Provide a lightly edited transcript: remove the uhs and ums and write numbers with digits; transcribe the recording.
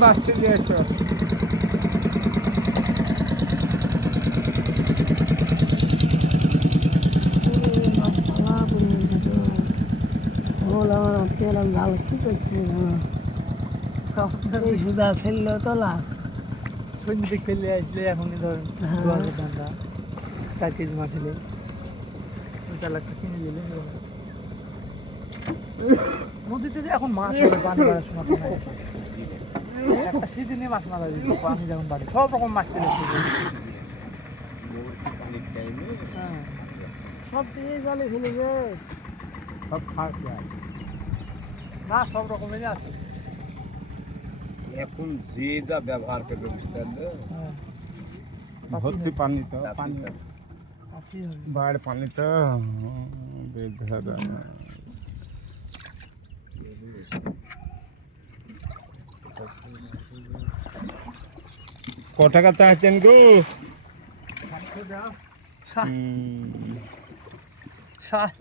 বাঁচতে দিয়েছ পেলাম জাল কি করছে এই সুদা ফেললো তোলা সন্ধ্যে খেলে আসলে এখনই ধরেন হ্যাঁ। 2000 ধান্দা 4 কেজি মাছ হলে 4 লাখ টাকা কিনে দিলে নদীতে যে এখন মাছ হবে পানি বাড়ার সময় তো নাই। একটা সিজনে মাছ মারা দিল পানি যখন বাড়ে সব রকম মাছ চলে আসছে হ্যাঁ সব দিয়ে জালে ফেলে যে সব ফাঁস যায় না সব রকমেরই আছে এখন যে যা ব্যবহার করবে বুঝলেন হ্যাঁ ভর্তি পানি তো পানি পাখি হবে বাড় পানি তো বেধরা ক টাকা চাইছেন গো ষাট